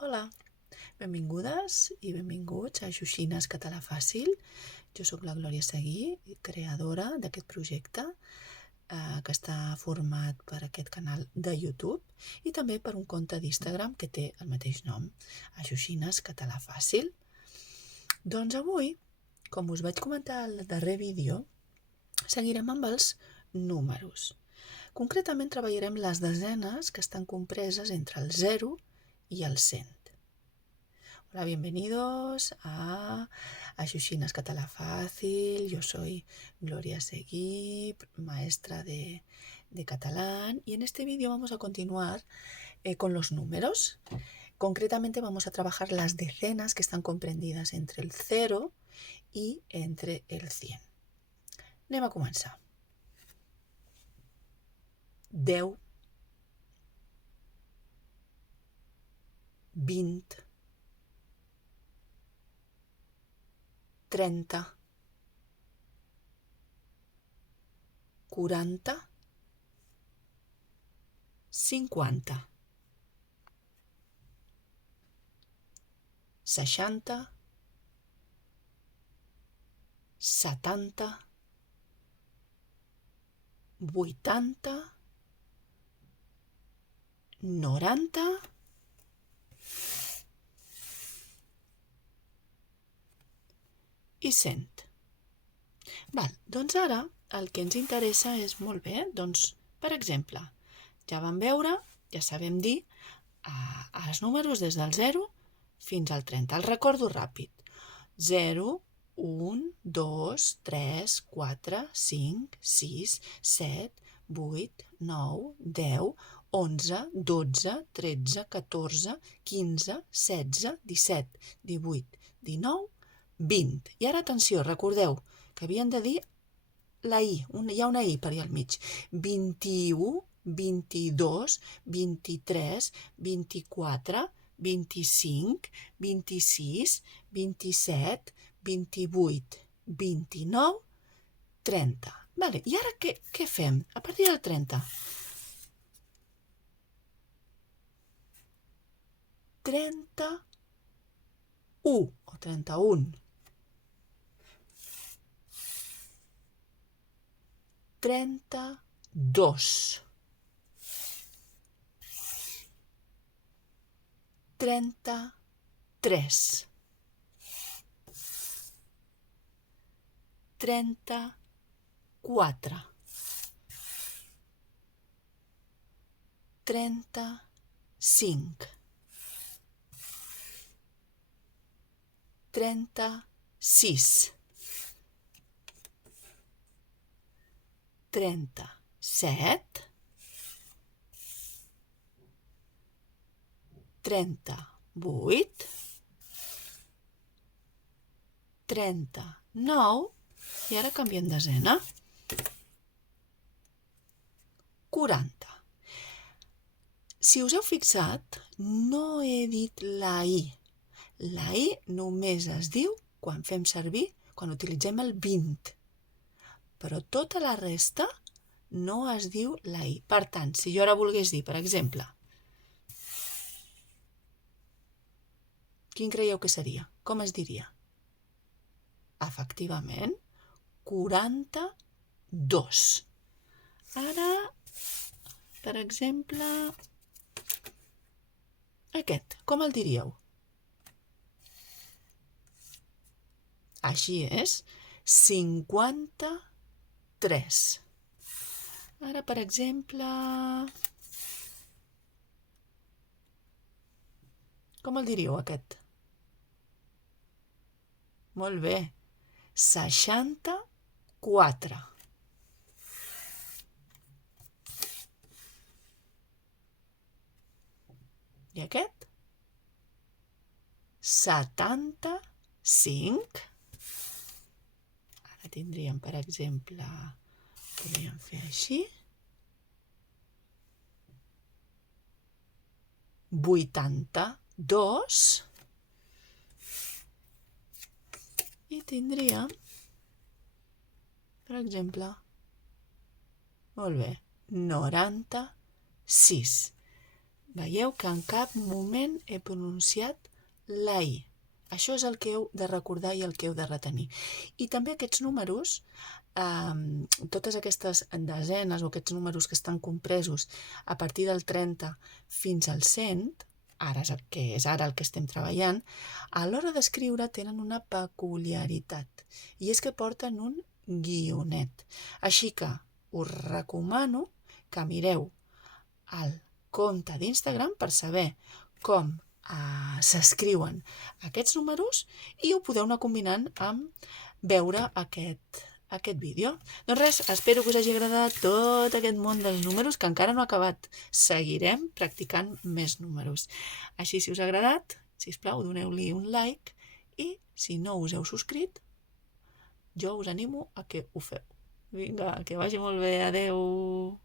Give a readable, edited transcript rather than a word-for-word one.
Hola, benvingudes i benvinguts a Xoxines Català Fàcil. Jo sóc la Glòria Seguí, creadora d'aquest projecte que està format per aquest canal de YouTube i també per un compte d'Instagram que té el mateix nom, a Xoxines Català Fàcil. Doncs avui, com us vaig comentar al darrer vídeo, seguirem amb els números. Concretament treballarem les desenes que estan compreses entre el 0 y el 100. Hola, bienvenidos a Xoxines Català Fácil. Yo soy Gloria Seguí, maestra de catalán, y en este vídeo vamos a continuar con los números. Concretamente vamos a trabajar las decenas que están comprendidas entre el 0 y entre el 100. Anem a començar. 10, 20, 30, 40, 50, 60, 70, 80, 90 i 100. Doncs ara el que ens interessa és, molt bé, doncs, per exemple, ja vam veure, ja sabem dir els números des del 0 fins al 30. Els recordo ràpid. 0, 1, 2, 3, 4, 5, 6, 7, 8, 9, 10, 11, 12, 13, 14, 15, 16, 17, 18, 19, 20. I ara, atenció, recordeu que havien de dir la I, hi ha una I per allà al mig. 21, 22, 23, 24, 25, 26, 27, 28, 29, 30. Vale. I ara què fem? A partir del 30. 31 o 31. 32. 33. 34. 35. 36. 37, 38, 39, i ara canviem desena. 40. Si us heu fixat, no he dit la I. La I només es diu quan fem servir, quan utilitzem el 20. Però tota la resta no es diu la I. Per tant, si jo ara volgués dir, per exemple, quin creieu que seria? Com es diria? Efectivament, 42. Ara, per exemple, aquest, com el diríeu? Així és, 53. Ara, per exemple, com el diríeu, aquest? Molt bé, 64. I aquest? 75. Ara tindríem, per exemple, podríem fer així. 82. I tindríem, per exemple, molt bé, 96. Veieu que en cap moment he pronunciat la I. Això és el que heu de recordar i el que heu de retenir. I també aquests números, totes aquestes desenes o aquests números que estan compresos a partir del 30 fins al 100, que és ara el que estem treballant, a l'hora d'escriure tenen una peculiaritat, i és que porten un guionet. Així que us recomano que mireu el compte d'Instagram per saber com s'escriuen aquests números i ho podeu anar combinant amb veure aquest vídeo. Doncs res, espero que us hagi agradat tot aquest món dels números, que encara no ha acabat. Seguirem practicant més números. Així, si us ha agradat, sisplau, doneu-li un like i, si no us heu subscrit, jo us animo a que ho feu. Vinga, que vagi molt bé. Adeu!